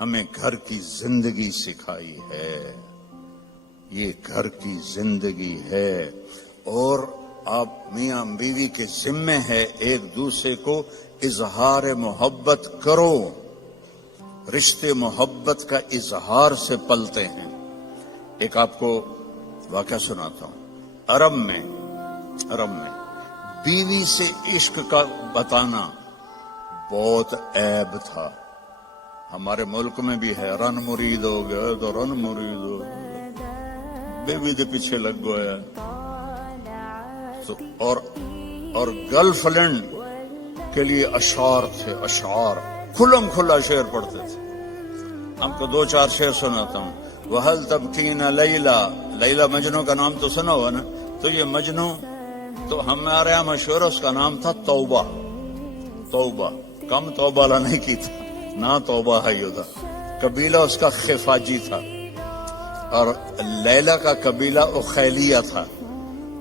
ہمیں گھر کی زندگی سکھائی ہے. یہ گھر کی زندگی ہے اور آپ میاں بیوی کے ذمے ہے ایک دوسرے کو اظہار محبت کرو. رشتے محبت کا اظہار سے پلتے ہیں. ایک آپ کو واقعہ سناتا ہوں. عرب میں بیوی سے عشق کا بتانا بہت عیب تھا. ہمارے ملک میں بھی ہے. رن مرید ہو گیا تو رن مرید ہو گیا, بیوی کے پیچھے لگ گیا. اور گرل فرینڈ کے لیے اشعار تھے, اشعار کھلم کھلا شعر پڑھتے تھے. ہم کو 2-4 شعر سناتا ہوں. وَهَلْ تَبْكِينَ لَيْلَا, لیلا مجنو کا نام تو سنا ہوا نا. تو یہ مجنو تو ہمارے یہاں مشہور, اس کا نام تھا توبہ. توبہ کم توبہ لا نہیں کی تھا نہ توبہ ہے یہ تھا. قبیلہ اس کا خفاجی تھا اور لیلا کا قبیلہ اخیلیہ تھا.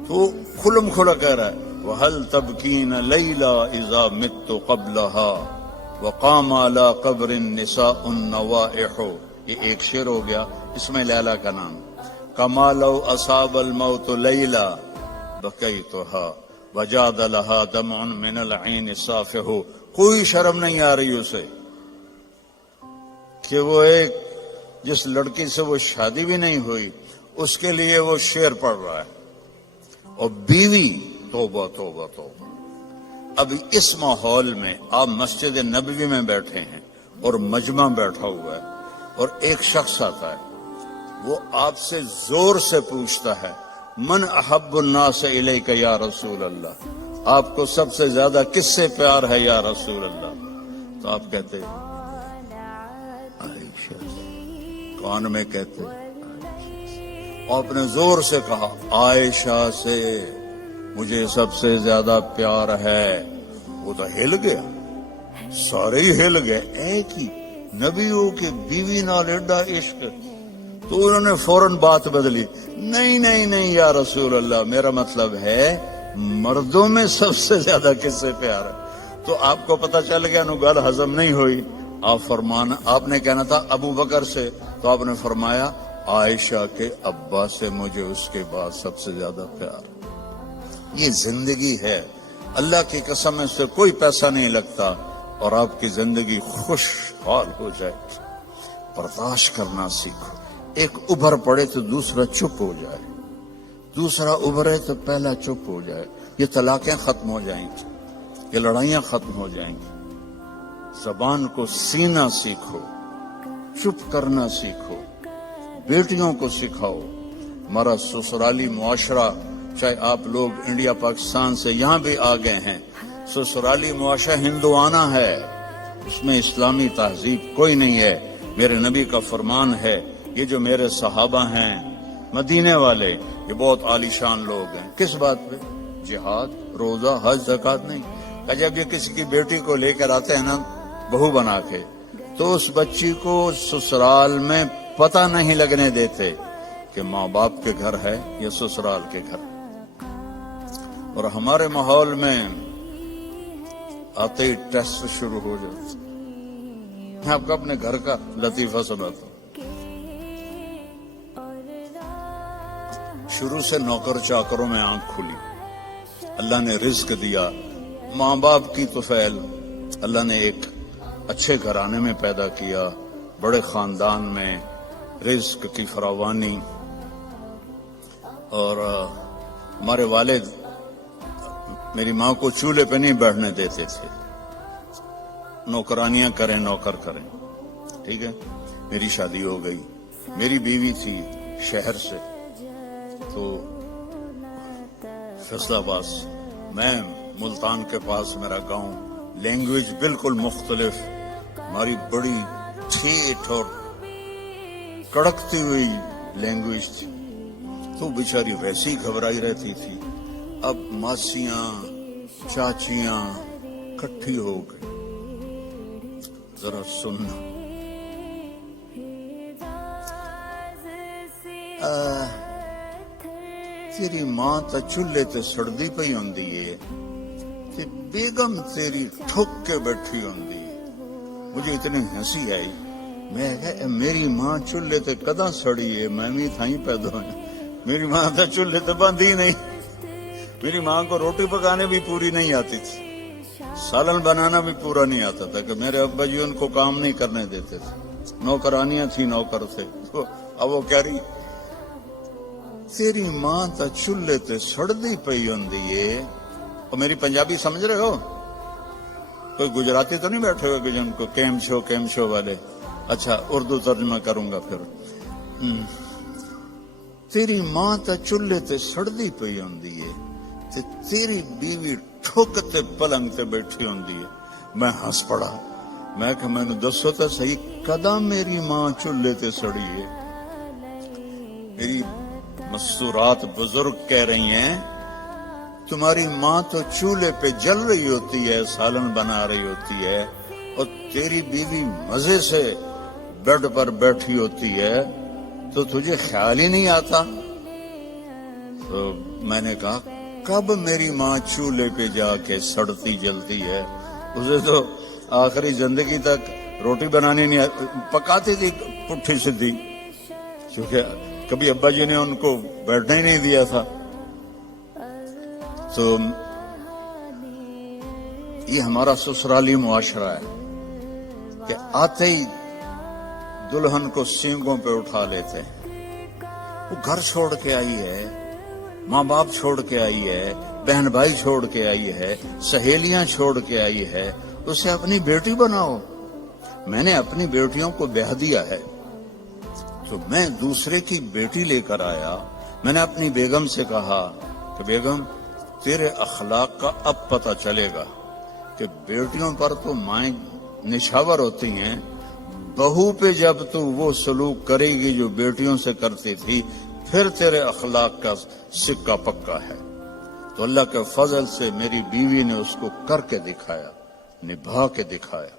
تو کھلم کھلا کہہ رہا ہے وَهَلْ تَبْكِينَ لَيْلَا إِذَا مِتُّ قَبْلَهَا وَقَامَ عَلَى قَبْرِ النِّسَاءُ النَّوَائِحُ. یہ ایک شعر ہو گیا, اس میں لیلا کا نام. كَمَا لَوْ أَصَابَ الْمَوْتُ لَيْلَا بَكَيْتُهَا وَجَادَ لَهَا دَمْعٌ مِّنَ الْعَيْنِ صَافِحُ. کوئی شرم نہیں آ رہی اسے کہ وہ ایک جس لڑکی سے وہ شادی بھی نہیں ہوئی اس کے لیے وہ شعر پڑھ رہا ہے. اور بیوی توبہ توبہ توبہ. اب اس ماحول میں آپ مسجد نبوی میں بیٹھے ہیں اور مجمع بیٹھا ہوا ہے اور ایک شخص آتا ہے, وہ آپ سے زور سے پوچھتا ہے من احب الناس الیک یا رسول اللہ, آپ کو سب سے زیادہ کس سے پیار ہے یا رسول اللہ؟ تو آپ کہتے عائشہ. کون میں کہتے آپ نے زور سے کہا عائشہ سے مجھے سب سے زیادہ پیار ہے. وہ تو ہل گیا, سارے ہی ہل گئے. ایک ہی نبیوں کے بیوی نال ایڈا عشق. تو انہوں نے فوراً بات بدلی, نہیں نہیں نہیں یا رسول اللہ, میرا مطلب ہے مردوں میں سب سے زیادہ کس سے پیار ہے. تو آپ کو پتہ چل گیا نو گل ہضم نہیں ہوئی. آپ نے کہنا تھا ابو بکر سے, تو آپ نے فرمایا عائشہ کے ابا سے مجھے اس کے بعد سب سے زیادہ پیار. یہ زندگی ہے. اللہ کی قسم اس سے کوئی پیسہ نہیں لگتا اور آپ کی زندگی خوشحال ہو جائے. برداشت کرنا سیکھو. ایک ابھر پڑے تو دوسرا چپ ہو جائے, دوسرا ابھرے تو پہلا چپ ہو جائے. یہ طلاقیں ختم ہو جائیں گی, یہ لڑائیاں ختم ہو جائیں گی. زبان کو سینا سیکھو, چپ کرنا سیکھو. بیٹیوں کو سکھاؤ. ہمارا سسرالی معاشرہ, چاہے آپ لوگ انڈیا پاکستان سے یہاں بھی آ گئے ہیں, سسرالی معاشرہ ہندوانہ ہے, اس میں اسلامی تہذیب کوئی نہیں ہے. میرے نبی کا فرمان ہے, یہ جو میرے صحابہ ہیں مدینے والے, یہ بہت عالی شان لوگ ہیں. کس بات پہ؟ جہاد, روزہ, حج, زکوٰۃ نہیں. جب یہ کسی کی بیٹی کو لے کر آتے ہیں نا بہو بنا کے, تو اس بچی کو سسرال میں پتہ نہیں لگنے دیتے کہ ماں باپ کے گھر ہے یا سسرال کے گھر. اور ہمارے ماحول میں آتے ہی ٹیسٹ شروع ہو جاتے. میں آپ کو اپنے گھر کا لطیفہ سناتا ہوں. شروع سے نوکر چاکروں میں آنکھ کھلی, اللہ نے رزق دیا. ماں باپ کی تو فعل, اللہ نے ایک اچھے گھرانے میں پیدا کیا, بڑے خاندان میں, رزق کی فراوانی. اور ہمارے والد میری ماں کو چولہے پہ نہیں بیٹھنے دیتے تھے, نوکرانیاں کریں, نوکر کریں. ٹھیک ہے, میری شادی ہو گئی. میری بیوی تھی شہر سے, تو فیصلہ آباد, میں ملتان کے پاس میرا گاؤں. لینگویج بالکل مختلف, ہماری بڑی ٹھیٹ اور کڑکتی ہوئی لینگویج تھی. تو بیچاری ویسی گھبرائی رہتی تھی. اب ماسیاں چاچیاں کٹھی ہو گئی, ذرا سننا. تیری ماں تا چولہے تے سڑدی پئی ہوندی ہے, تے بیگم تیری ٹھک کے بیٹھی ہوندی ہے. مجھے اتنی ہنسی آئی. میں کہ میری ماں چولہے تے کداں سڑی ہے، میں بھی تھائی پیدا ہوا، میری ماں تو چولہے تے بندھی نہیں، میری ماں کو روٹی پکانے بھی پوری نہیں آتی تھی، سالن بنانا بھی پورا نہیں آتا تھا، کہ میرے ابا جی ان کو کام نہیں کرنے دیتے تھے، نوکرانیاں تھی، نوکر تھے، اب وہ کہہ رہی تیری ماں تا چولہے تے سڑدی پئی ہوندی ہے۔ اور میری پنجابی سمجھ رہے ہو؟ کوئی گجراتی تو نہیں بیٹھے ہوئے کہ جن کو کیم شو والے؟ اچھا اردو ترجمہ کروں گا پھر۔ تیری ماں تا چولہے تے سڑدی پئی ہوندی ہے تے تیری بیوی ٹھک تے پلنگ تے بیٹھی ہوندی ہے۔ میں ہنس پڑا، میں کہ میں نے دسو تو صحیح کداں میری ماں چولہے تے سڑی ہے؟ میری مستورات بزرگ کہہ رہی ہیں تمہاری ماں تو چولہے پہ جل رہی ہوتی ہے، سالن بنا رہی ہوتی ہے، اور تیری بیوی مزے سے بیڈ پر بیٹھی ہوتی ہے، تو تجھے خیال ہی نہیں آتا؟ تو میں نے کہا کب میری ماں چولہے پہ جا کے سڑتی جلتی ہے؟ اسے تو آخری زندگی تک روٹی بنانی نہیں پکاتی تھی پٹھی سدھی، کیونکہ کبھی ابا جی نے ان کو بیٹھنے ہی نہیں دیا تھا۔ تو یہ ہمارا سسرالی معاشرہ ہے کہ آتے ہی دلہن کو سینگوں پہ اٹھا لیتے ہیں۔ وہ گھر چھوڑ کے آئی ہے، ماں باپ چھوڑ کے آئی ہے، بہن بھائی چھوڑ کے آئی ہے، سہیلیاں چھوڑ کے آئی ہے، اسے اپنی بیٹی بناؤ۔ میں نے اپنی بیٹیوں کو بیاہ دیا ہے، تو میں دوسرے کی بیٹی لے کر آیا۔ میں نے اپنی بیگم سے کہا کہ بیگم تیرے اخلاق کا اب پتہ چلے گا کہ بیٹیوں پر تو مائیں نشاور ہوتی ہیں، بہو پہ جب تو وہ سلوک کرے گی جو بیٹیوں سے کرتی تھی، پھر تیرے اخلاق کا سکہ پکا ہے۔ تو اللہ کے فضل سے میری بیوی نے اس کو کر کے دکھایا، نبھا کے دکھایا۔